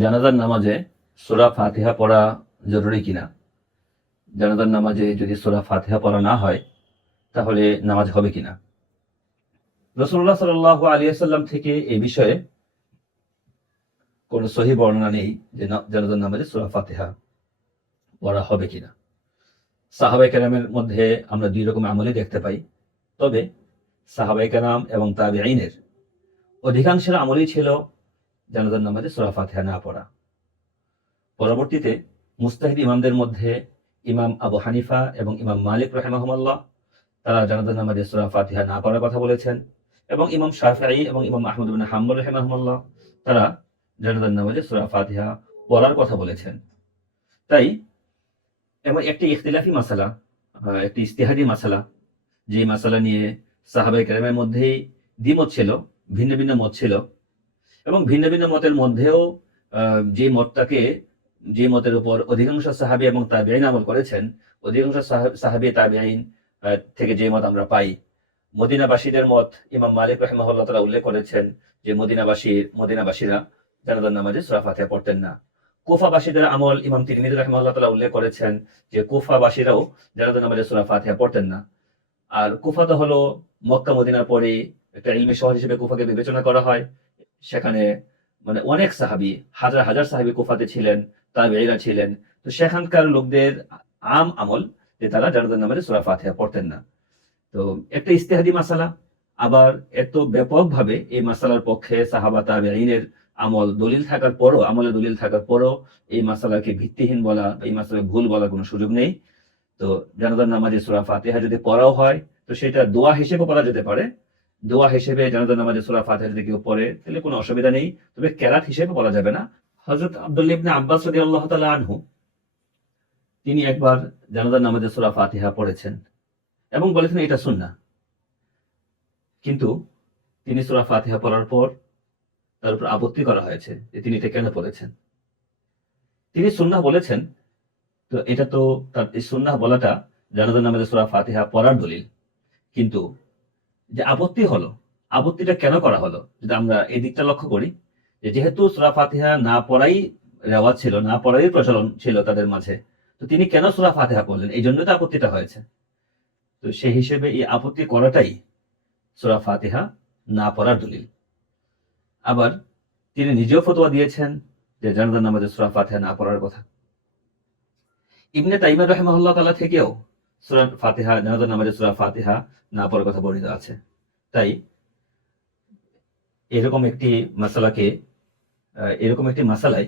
জানাজার নামাজে সোরা ফাতিহা পড়া জরুরি কিনা? জানাজার নামাজে যদি সোরা ফাতিহা পড়া না হয়, তাহলে নামাজ হবে কিনা? রসুল্লাহ সাল আলী সাল্লাম থেকে এই বিষয়ে কোন সহি বর্ণনা নেই যে জানাজার নামাজে সোরা ফাতিহা পড়া হবে কিনা। সাহাবাই কেরামের মধ্যে আমরা দুই রকম আমলই দেখতে পাই। তবে সাহাবাই কেরাম এবং তাবে আইনের অধিকাংশের আমলই ছিল জানাজার নামাজে সোরা ফাতিহা না পড়া। পরবর্তীতে মুস্তাহিদ ইমামদের মধ্যে ইমাম আবু হানিফা এবং ইমাম মালিক রহমাহমাল্লাহ, তারা জানাজার নামাজে সোরা ফাতিহা না পড়ার কথা বলেছেন এবং ইমাম শাফিঈ এবং ইমাম আহমদ বিন হাম্বল রহমাহমাল্লাহ, তারা জানাজার নামাজে সোরা ফাতিহা পড়ার কথা বলেছেন। তাই এবং একটি ইখতিলাফি মাসালা একটি ইস্তেহাদি মাসালা, যে মাসালা নিয়ে সাহাবাই কেরামের মধ্যেই দ্বিমত ছিল, ভিন্ন ভিন্ন মত ছিল এবং ভিন্ন ভিন্ন মতের মধ্যেও যে মতটাকে, যে মতের উপর অধিকাংশ সাহাবি এবং তাবিআইন আমল করেছেন, অধিকাংশ সাহাব- তাবিআইন থেকে যে মত আমরা পাই। মদিনাবাসীদের মত ইমাম মালিক রহমাহুল্লাহ তারা উল্লেখ করেছেন যে, মদিনাবাসী, মদিনাবাসীরা জানাজার নামাজে সুরা ফাতিহা পড়তেন না। কুফাবাসীদের আমল ইমাম তিরমিজি রহমাহুল্লাহ তাআলা উল্লেখ করেছেন যে, কুফাবাসীরাও জানাজার নামাজে সুরা ফাতিহা পড়তেন না। আর কুফা তো হলো মক্কা, মদিনার পরে একটা ইলমি শহর হিসেবে কুফাকে বিবেচনা করা হয়। সেখানে মানে অনেক সাহাবি, হাজার হাজার সাহাবি কুফাতে ছিলেন, তাবেঈরা ছিলেন। তো সেখানকার লোকদের আম আমল যে তারা জানাজার নামাজে সুরা ফাতিহা পড়তেন না। তো একটা ইস্তেহাদি মাসালা, আবার এত ব্যাপকভাবে এই মাসালার পক্ষে সাহাবা তাবেঈনের আমল দলিল থাকার পরও, আমলে দলিল থাকার পরও এই মাসালাকে ভিত্তিহীন বলা, এই মাসালাকে ভুল বলার কোনো সুযোগ নেই। তো জানাজার নামাজে সুরা ফাতিহা যদি পড়াও হয়, তো সেটা দোয়া হিসেবে পড়া যেতে পারে দোয়া হিসেবে জানাজার নামাজে সুরা ফাতিহা যদি কেউ পড়ে, তাহলে কোনো অসুবিধা নেই। তবে কেরাত হিসেবে বলা যাবে না। হযরত আব্দুল্লাহ ইবনে আব্বাস রাদিয়াল্লাহু তাআলা আনহু, তিনি একবার জানাজার নামাজে সূরা ফাতিহা পড়েছেন এবং বলেছেন এটা সুন্নাহ। কিন্তু তিনি সূরা ফাতিহা পড়ার পর তার উপর আপত্তি করা হয়েছে যে তিনি এটা কেন পড়েছেন। তিনি সুন্নাহ বলেছেন, তো এটা তো তার এই সুন্নাহ বলাটা জানাজার নামাজে সূরা ফাতিহা পড়ার দলিল। কিন্তু যে আপত্তি হলো, আপত্তিটা কেন করা হলো? যদি আমরা এই দিকটা লক্ষ্য করি, যে যেহেতু সুরা ফাতিহা না পড়াই রেওয়াজ ছিল, না পড়াই প্রচলন ছিল তাদের মাঝে, তো তিনি কেন সুরা ফাতিহা পড়লেন? এই জন্য তো আপত্তিটা হয়েছে। তো সেই হিসেবে এই আপত্তি করাটাই সুরা ফাতিহা না পড়ার দলিল। আবার তিনি নিজেও ফতোয়া দিয়েছেন যে জানাজার নামাজে সুরা ফাতিহা না পড়ার কথা। ইবনে তাইমা রহমাহুল্লাহ তাআলা থেকেও সুরা ফাতিহা, জানাজার নামাজে সুরা ফাতিহা না পড়ার কথা বর্ণিত আছে। তাই এরকম একটি মাসালাকে এরকম একটি মাসালায়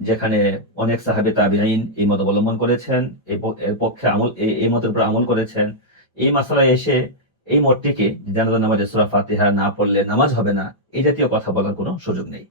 যেখানে অনেক সাহাবে তাবিআইন এই মত অবলম্বন করেছেন এর পক্ষে আমল এই- এই মতের উপর আমল করেছেন। এই মাসালায় এসে এই মতটিকে জানাজা নামাজে সূরা ফাতিহা না পড়লে নামাজ হবে না, এই জাতীয় কথা বলার কোনো সুযোগ নেই।